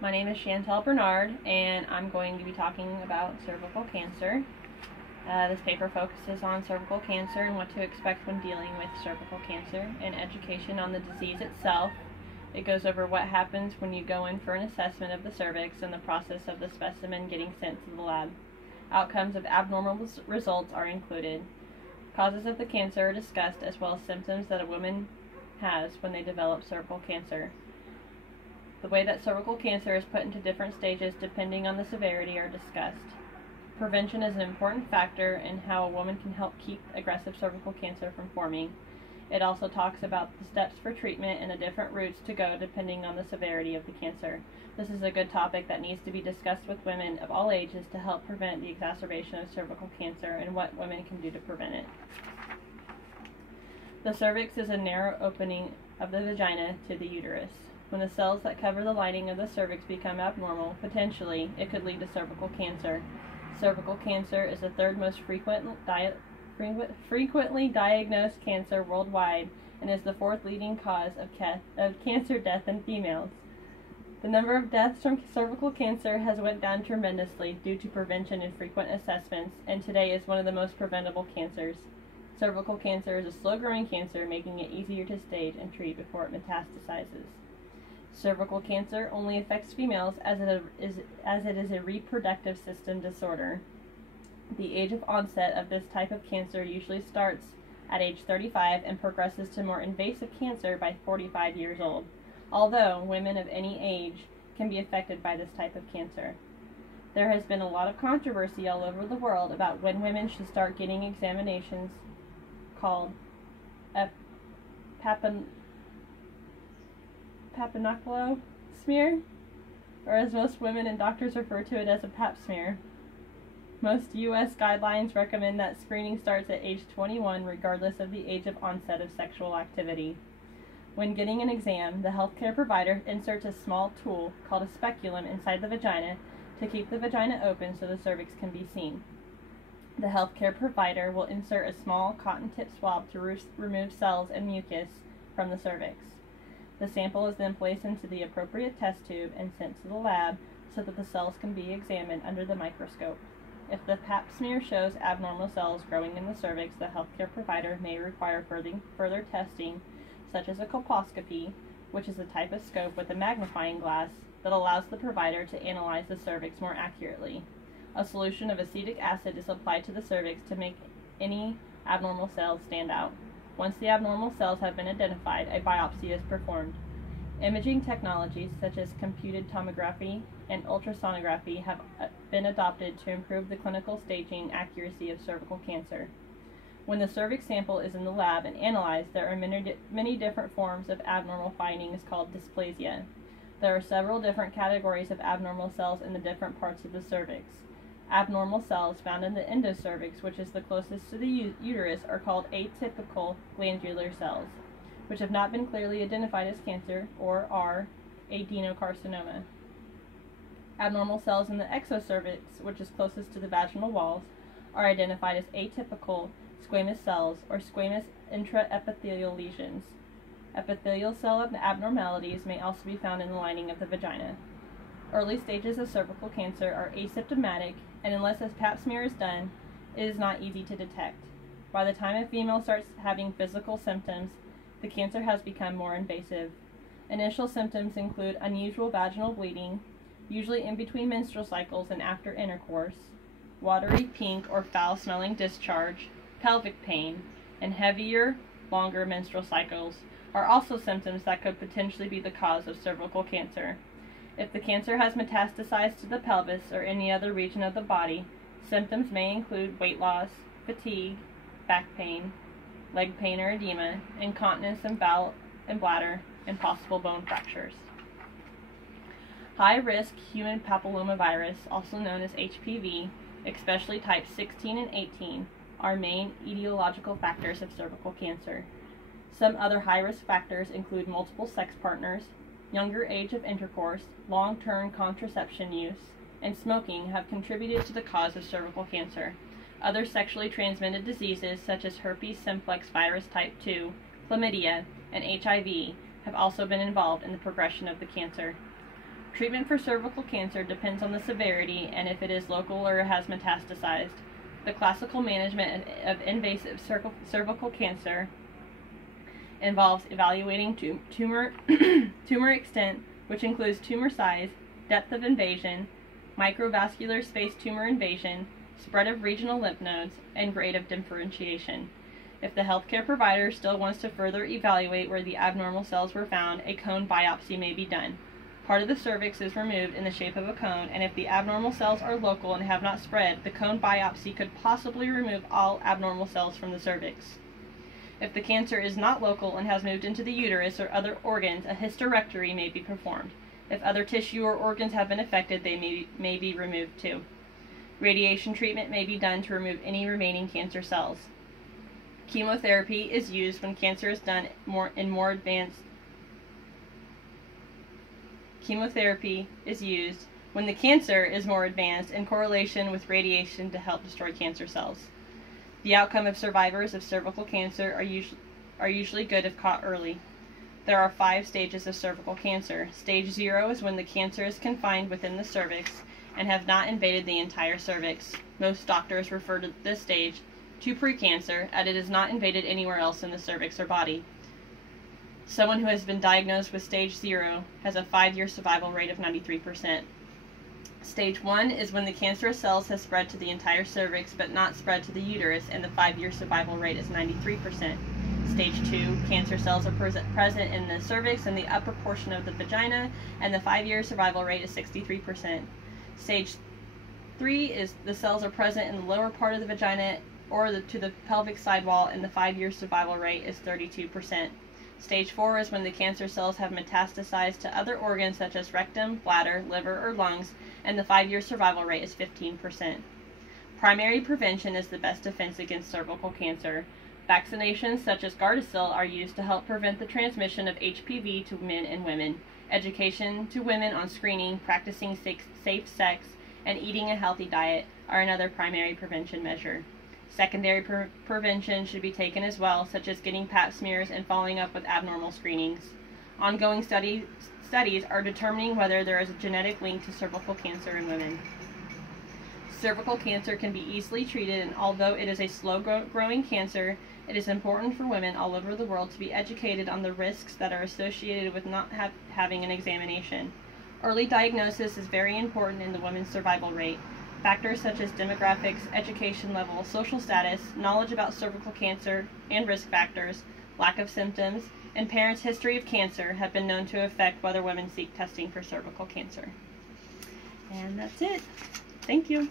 My name is Chantel Bernard, and I'm going to be talking about cervical cancer. This paper focuses on cervical cancer and what to expect when dealing with cervical cancer and education on the disease itself. It goes over what happens when you go in for an assessment of the cervix and the process of the specimen getting sent to the lab. Outcomes of abnormal results are included. Causes of the cancer are discussed, as well as symptoms that a woman has when they develop cervical cancer. The way that cervical cancer is put into different stages depending on the severity are discussed. Prevention is an important factor in how a woman can help keep aggressive cervical cancer from forming. It also talks about the steps for treatment and the different routes to go depending on the severity of the cancer. This is a good topic that needs to be discussed with women of all ages to help prevent the exacerbation of cervical cancer and what women can do to prevent it. The cervix is a narrow opening of the vagina to the uterus. When the cells that cover the lining of the cervix become abnormal, potentially, it could lead to cervical cancer. Cervical cancer is the third most frequently diagnosed cancer worldwide and is the fourth leading cause of cancer death in females. The number of deaths from cervical cancer has went down tremendously due to prevention and frequent assessments, and today is one of the most preventable cancers. Cervical cancer is a slow-growing cancer, making it easier to stage and treat before it metastasizes. Cervical cancer only affects females as it is a reproductive system disorder. The age of onset of this type of cancer usually starts at age 35 and progresses to more invasive cancer by 45 years old, although women of any age can be affected by this type of cancer. There has been a lot of controversy all over the world about when women should start getting examinations called a papillary smear, or as most women and doctors refer to it as a pap smear. Most U.S. guidelines recommend that screening starts at age 21 regardless of the age of onset of sexual activity. When getting an exam, the healthcare provider inserts a small tool called a speculum inside the vagina to keep the vagina open so the cervix can be seen. The healthcare provider will insert a small cotton-tip swab to remove cells and mucus from the cervix. The sample is then placed into the appropriate test tube and sent to the lab so that the cells can be examined under the microscope. If the pap smear shows abnormal cells growing in the cervix, the healthcare provider may require further testing, such as a colposcopy, which is a type of scope with a magnifying glass that allows the provider to analyze the cervix more accurately. A solution of acetic acid is applied to the cervix to make any abnormal cells stand out. Once the abnormal cells have been identified, a biopsy is performed. Imaging technologies such as computed tomography and ultrasonography have been adopted to improve the clinical staging accuracy of cervical cancer. When the cervix sample is in the lab and analyzed, there are many different forms of abnormal findings called dysplasia. There are several different categories of abnormal cells in the different parts of the cervix. Abnormal cells found in the endocervix, which is the closest to the uterus, are called atypical glandular cells, which have not been clearly identified as cancer or are adenocarcinoma. Abnormal cells in the exocervix, which is closest to the vaginal walls, are identified as atypical squamous cells or squamous intraepithelial lesions. Epithelial cell abnormalities may also be found in the lining of the vagina. Early stages of cervical cancer are asymptomatic, and unless a pap smear is done, it is not easy to detect. By the time a female starts having physical symptoms, the cancer has become more invasive. Initial symptoms include unusual vaginal bleeding, usually in between menstrual cycles and after intercourse, watery pink or foul-smelling discharge, pelvic pain, and heavier, longer menstrual cycles are also symptoms that could potentially be the cause of cervical cancer. If the cancer has metastasized to the pelvis or any other region of the body, symptoms may include weight loss, fatigue, back pain, leg pain or edema, incontinence in bowel and bladder, and possible bone fractures. High-risk human papillomavirus, also known as HPV, especially types 16 and 18, are main etiological factors of cervical cancer. Some other high-risk factors include multiple sex partners, younger age of intercourse, long-term contraception use, and smoking have contributed to the cause of cervical cancer. Other sexually transmitted diseases such as herpes simplex virus type 2, chlamydia, and HIV have also been involved in the progression of the cancer. Treatment for cervical cancer depends on the severity and if it is local or has metastasized. The classical management of invasive cervical cancer involves evaluating tumor extent, which includes tumor size, depth of invasion, microvascular space tumor invasion, spread of regional lymph nodes, and grade of differentiation. If the healthcare provider still wants to further evaluate where the abnormal cells were found, a cone biopsy may be done. Part of the cervix is removed in the shape of a cone, and if the abnormal cells are local and have not spread, the cone biopsy could possibly remove all abnormal cells from the cervix. If the cancer is not local and has moved into the uterus or other organs, a hysterectomy may be performed. If other tissue or organs have been affected, they may be removed too. Radiation treatment may be done to remove any remaining cancer cells. Chemotherapy is used when cancer is done more advanced. Chemotherapy is used when the cancer is more advanced in correlation with radiation to help destroy cancer cells. The outcome of survivors of cervical cancer are usually good if caught early. There are 5 stages of cervical cancer. Stage 0 is when the cancer is confined within the cervix and have not invaded the entire cervix. Most doctors refer to this stage to precancer, as it is not invaded anywhere else in the cervix or body. Someone who has been diagnosed with stage 0 has a 5-year survival rate of 93%. Stage 1 is when the cancerous cells have spread to the entire cervix but not spread to the uterus, and the 5-year survival rate is 93%. Stage 2, cancer cells are present in the cervix and the upper portion of the vagina, and the 5-year survival rate is 63%. Stage 3 is the cells are present in the lower part of the vagina or to the pelvic sidewall, and the 5-year survival rate is 32%. Stage 4 is when the cancer cells have metastasized to other organs such as rectum, bladder, liver, or lungs, and the 5-year survival rate is 15%. Primary prevention is the best defense against cervical cancer. Vaccinations such as Gardasil are used to help prevent the transmission of HPV to men and women. Education to women on screening, practicing safe sex, and eating a healthy diet are another primary prevention measure. Secondary prevention should be taken as well, such as getting pap smears and following up with abnormal screenings. Ongoing studies are determining whether there is a genetic link to cervical cancer in women. Cervical cancer can be easily treated, and although it is a slow-growing cancer, it is important for women all over the world to be educated on the risks that are associated with not having an examination. Early diagnosis is very important in the women's survival rate. Factors such as demographics, education level, social status, knowledge about cervical cancer and risk factors, lack of symptoms, and parents' history of cancer have been known to affect whether women seek testing for cervical cancer. And that's it. Thank you.